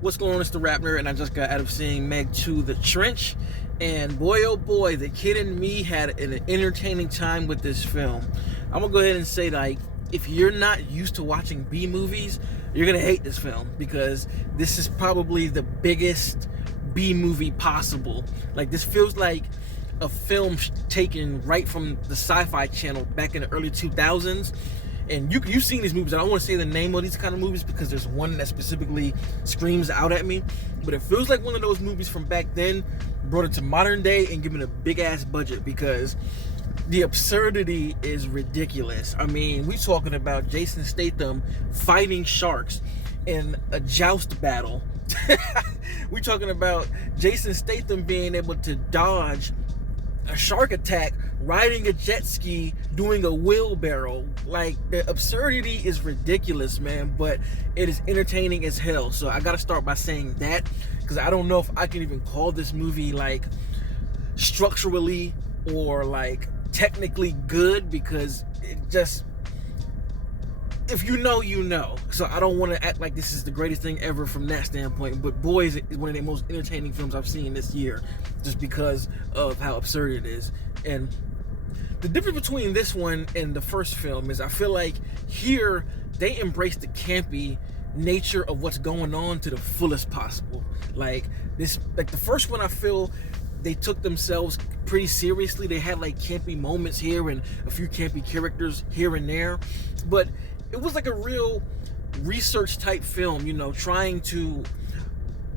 What's going on? It's the RapNerd, and I just got out of seeing Meg 2 The Trench. And boy, oh boy, the kid in me had an entertaining time with this film. I'm gonna go ahead and say, like, if you're not used to watching B movies, you're gonna hate this film because this is probably the biggest B movie possible. Like, this feels like a film taken right from the Sci-Fi Channel back in the early 2000s. And you've seen these movies. I don't want to say the name of these kind of movies because there's one that specifically screams out at me. But it feels like one of those movies from back then brought it to modern day and given a big ass budget because the absurdity is ridiculous. I mean, we're talking about Jason Statham fighting sharks in a joust battle. We're talking about Jason Statham being able to dodge a shark attack, riding a jet ski, doing a wheelbarrow. Like, the absurdity is ridiculous, man, but it is entertaining as hell. So I gotta start by saying that, because I don't know if I can even call this movie like structurally or like technically good, because it just, if you know, you know. So I don't want to act like this is the greatest thing ever from that standpoint, but boy, is one of the most entertaining films I've seen this year, just because of how absurd it is. And the difference between this one and the first film is I feel like here they embrace the campy nature of what's going on to the fullest possible. Like the first one, I feel they took themselves pretty seriously. They had like campy moments here and a few campy characters here and there, but it was like a real research type film, you know, trying to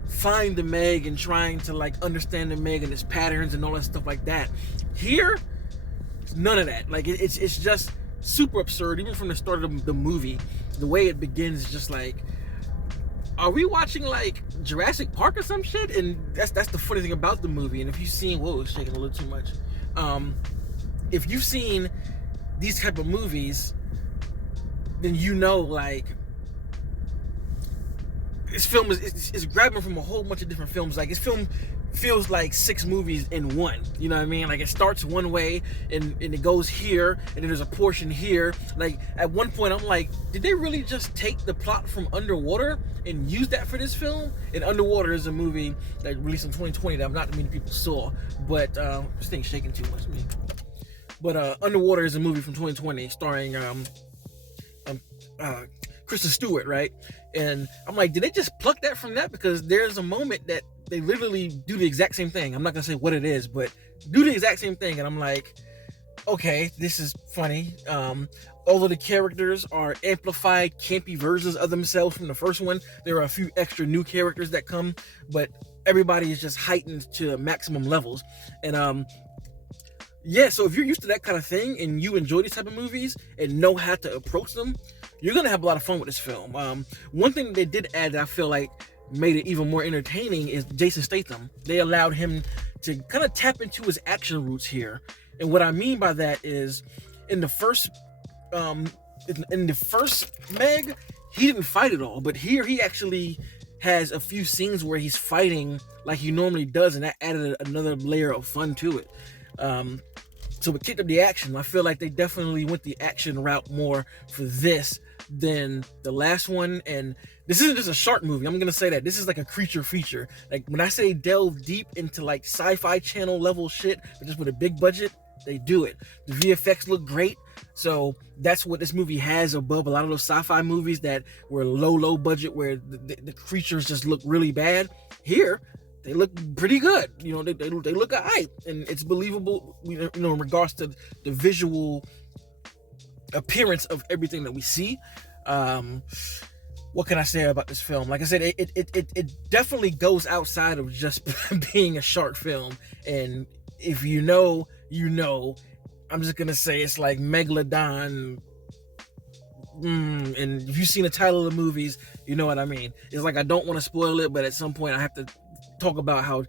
find the Meg and trying to like understand the Meg and its patterns and all that stuff like that. Here, none of that. Like it's just super absurd. Even from the start of the movie, the way it begins is just like, are we watching like Jurassic Park or some shit? And that's the funny thing about the movie. And if you've seen, whoa, it's shaking a little too much. If you've seen these type of movies, then you know, like, this film is grabbing from a whole bunch of different films. Like, this film feels like 6 movies in one. You know what I mean? Like, it starts one way and it goes here, and then there's a portion here. Like, at one point, I'm like, did they really just take the plot from Underwater and use that for this film? And Underwater is a movie that released in 2020 that not many people saw. But this thing's shaking too much, me. But Underwater is a movie from 2020 starring Kristen Stewart, right? And I'm like, did they just pluck that from that? Because there's a moment that they literally do the exact same thing. I'm not gonna say what it is, but do the exact same thing. And I'm like, okay, this is funny. Although the characters are amplified, campy versions of themselves from the first one, there are a few extra new characters that come, but everybody is just heightened to maximum levels. And yeah, so if you're used to that kind of thing and you enjoy these type of movies and know how to approach them, you're gonna have a lot of fun with this film. One thing they did add that I feel like made it even more entertaining is Jason Statham. They allowed him to kind of tap into his action roots here. And what I mean by that is, in the first Meg, he didn't fight at all, but here he actually has a few scenes where he's fighting like he normally does, and that added another layer of fun to it. So it kicked up the action. I feel like they definitely went the action route more for this than the last one. And this isn't just a shark movie. I'm gonna say that this is like a creature feature. Like, when I say delve deep into like Sci-Fi Channel level shit, but just with a big budget, they do it. The VFX look great. So that's what this movie has above a lot of those sci-fi movies that were low budget, where the creatures just look really bad. Here, they look pretty good. You know, they look alright, and it's believable, you know, in regards to the visual appearance of everything that we see. What can I say about this film? Like I said, it definitely goes outside of just being a shark film. And if you know, you know. I'm just gonna say it's like Megalodon. And if you've seen the title of the movies, you know what I mean. It's like, I don't want to spoil it, but at some point I have to talk about how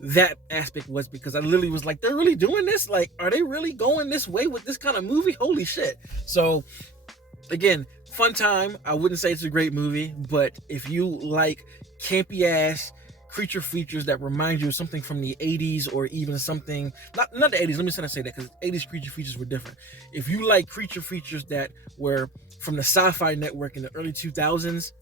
that aspect was, because I literally was like, they're really doing this? Like, are they really going this way with this kind of movie? Holy shit. So again, fun time. I wouldn't say it's a great movie, but if you like campy ass creature features that remind you of something from the 80s, or even something, not the 80s, let me say that, because 80s creature features were different. If you like creature features that were from the Sci-Fi Network in the early 2000s,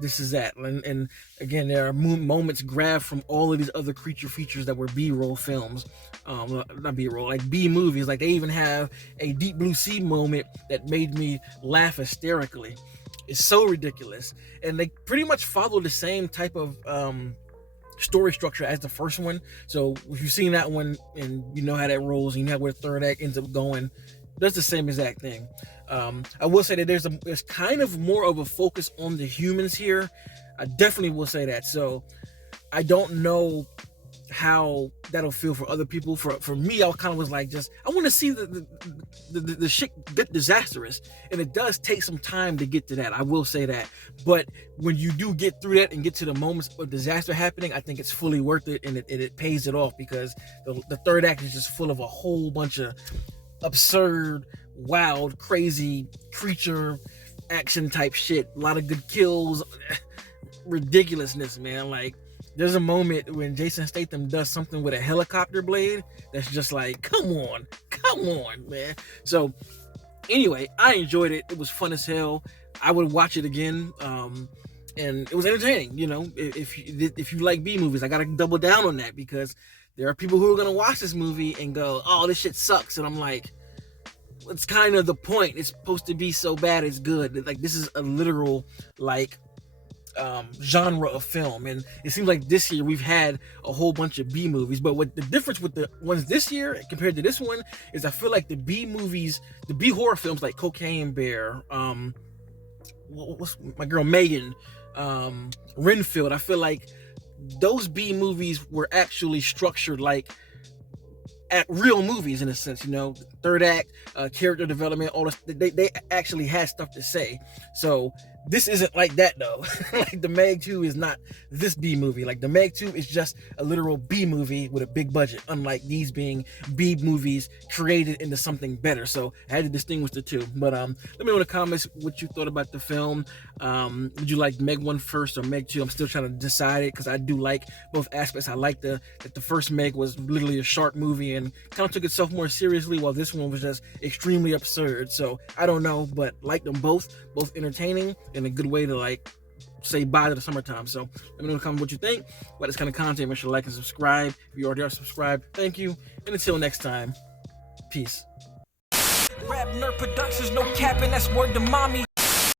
this is that. And again, there are moments grabbed from all of these other creature features that were B-roll films, not B-roll, like B movies. Like they even have a Deep Blue Sea moment that made me laugh hysterically. It's so ridiculous, and they pretty much follow the same type of story structure as the first one. So if you've seen that one and you know how that rolls, and you know where the third act ends up going, that's the same exact thing. I will say that there's kind of more of a focus on the humans here. I definitely will say that. So I don't know how that'll feel for other people. For me, I kind of was like, I want to see the shit get disastrous, and it does take some time to get to that. I will say that, but when you do get through that and get to the moments of disaster happening, I think it's fully worth it, and it pays it off, because the third act is just full of a whole bunch of absurd, wild, crazy creature action type shit. A lot of good kills, ridiculousness, man. Like, there's a moment when Jason Statham does something with a helicopter blade that's just like, come on, man. So anyway, I enjoyed it. It was fun as hell. I would watch it again. And it was entertaining. You know, if you like B movies, I gotta double down on that, because there are people who are gonna watch this movie and go, oh, this shit sucks. And I'm like, it's kind of the point. It's supposed to be so bad it's good. Like, this is a literal, like, genre of film, and it seems like this year we've had a whole bunch of B movies. But what the difference with the ones this year compared to this one is, I feel like the B movies, the B horror films like Cocaine Bear, what's my girl Megan, Renfield, I feel like those B movies were actually structured like at real movies, in a sense. You know, third act, character development, all this, they actually had stuff to say. So this isn't like that, though. Like, the Meg 2 is not this B movie. Like, the Meg 2 is just a literal B movie with a big budget, unlike these being B movies created into something better. So I had to distinguish the two. But let me know in the comments what you thought about the film. Would you like Meg 1 first or Meg 2? I'm still trying to decide it, because I do like both aspects. I like that the first Meg was literally a shark movie and kind of took itself more seriously, while this one was just extremely absurd. So I don't know, but like them both entertaining and a good way to, like, say bye to the summertime. So let me know in the comments what you think about this kind of content. Make sure to like and subscribe. If you already are subscribed, thank you. And until next time, peace. RapNerd Productions, no capping, that's word to mommy.